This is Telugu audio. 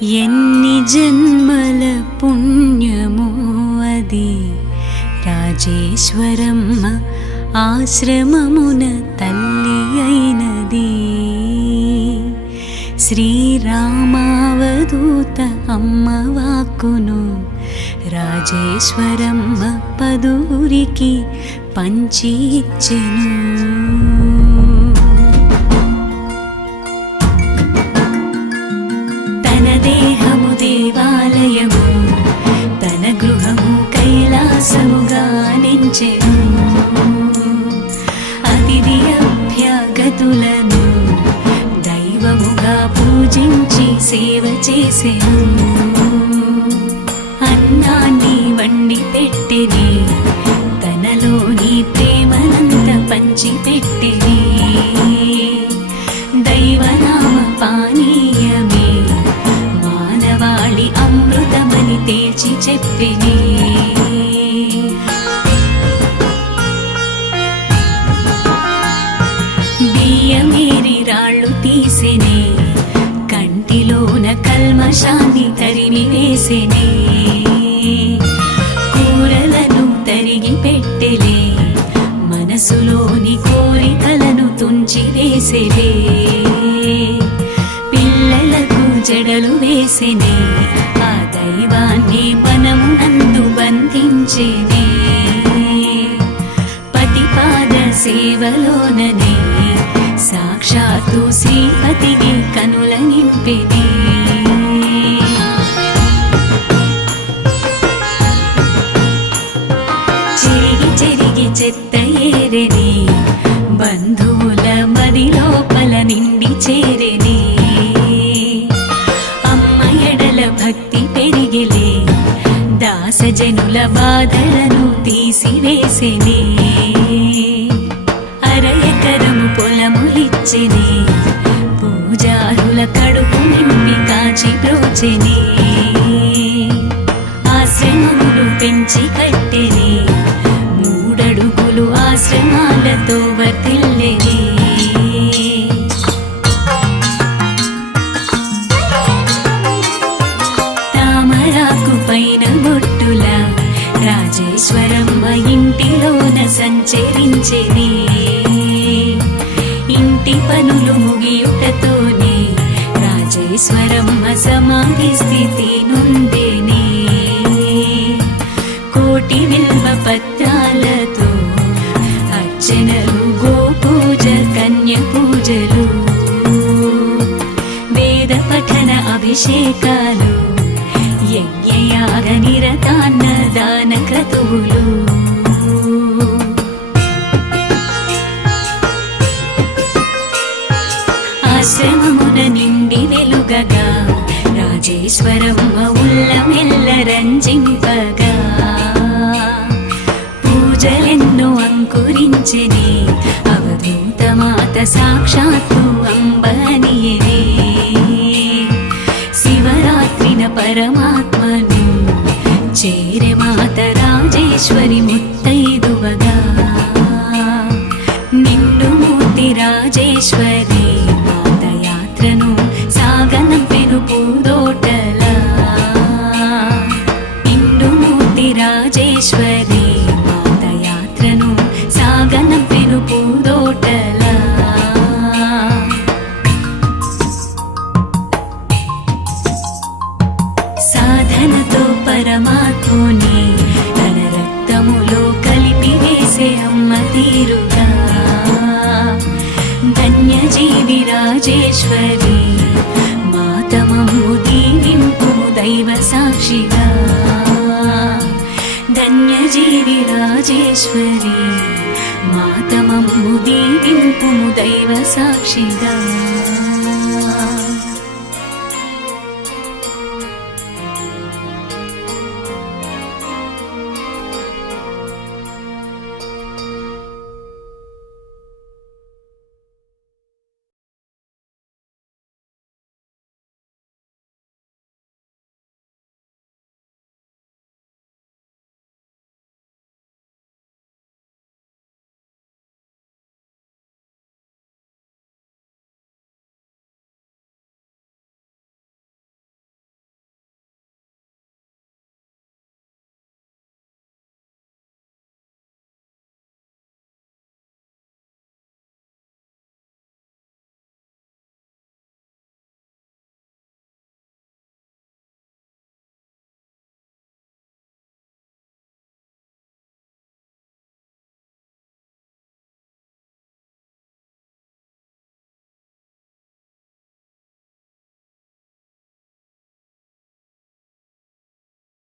ఎన్ని జన్మల పుణ్యమో అది రాజేశ్వరమ్మ ఆశ్రమమున తల్లి అయినది. శ్రీరామావధూత అమ్మ వాక్కును రాజేశ్వరమ్మ పదురికి పంచి ఇచ్చెను. తన దేహము దేవాలయము, తన గృహము కైలాసముగా నించెను. అతిథి అభ్యాగతులను దైవముగా పూజించి సేవ చేసెను. అన్నాన్ని వండి పెట్టెని, తనలోని ప్రేమనంత పంచి పెట్టెని. దైవనామ పానీయమే మానవాళి అమృతమని తేల్చి చెప్పెని. బియ్యమేరి రాళ్ళు తీసెనే, కంటిలోన కల్మషాన్ని తరిమి వేసెనే. కూరలను తరిగి పెట్టెలే, మనసులోని కోరికలను తుంచి వేసెలే. పిల్లలకు జడలు వేసెనే, ఆ దైవాన్ని మనమునందు బంధించెనే. పతిపాద సేవలోననే సాక్షాత్తు శ్రీపతికి కనుల నింపెని. చెరిగి చెరిగి చెత్త ఏరెని, బంధువుల మది లోపల నిండి చేరెని. అమ్మ ఎడల భక్తి పెరిగిలే, దాసజనుల బాధలను తీసివేసెని. ఎకరము పొలములిచ్చెని, పూజారుల కడుపు నింపి కాచి బ్రోచెని. ఆశ్రమములు పెంచి కట్టెని, 3 అడుగులు ఆశ్రమాలతో వర్ధిల్లెని. తామరాకు పైన బొట్టుల రాజేశ్వరమ్మ ఇంటిలోన సంచరించెని. ఇంటి పనులు ముగియుటతోనే రాజేశ్వరమ్మ సమాధి స్థితి నుండెని. కోటి బిల్వ పత్రాలతో అర్చనలు, గోపూజ, కన్య పూజలు, వేద పఠన అభిషేకాలు, యజ్ఞయాగ నిరతాన్న దాన క్రతువులు. ఆశ్రమమున నిండి వెలుగగా రాజేశ్వరమ్మ ఉల్లమెల్ల రంజింపగా. పూజలెన్నో అంకురించెని, అవధూత మాత సాక్షాత్తు అంబనియనే. శివరాత్రిన పరమాత్మను చేరె మాత రాజేశ్వరి ముత్తైదువగా. నిండు మూర్తి రాజేశ్వరి పాదయాత్రను సాగనంపెను పూదోటల. నిండు మూర్తి రాజేశ్వరి పాదయాత్రను సాగనంపెను పూదోటల. సాధనతో పరమాత్ముని తన రక్తములో కలిపి వేసే అమ్మ తీరుగా. ధన్యజీవి రాజేశ్వరి మాతమమ్ము దీవింపుము దైవ సాక్షిగా. ధన్యజీవి రాజేశ్వరి మాతమమ్ము దీవింపుము దైవ సాక్షిగా.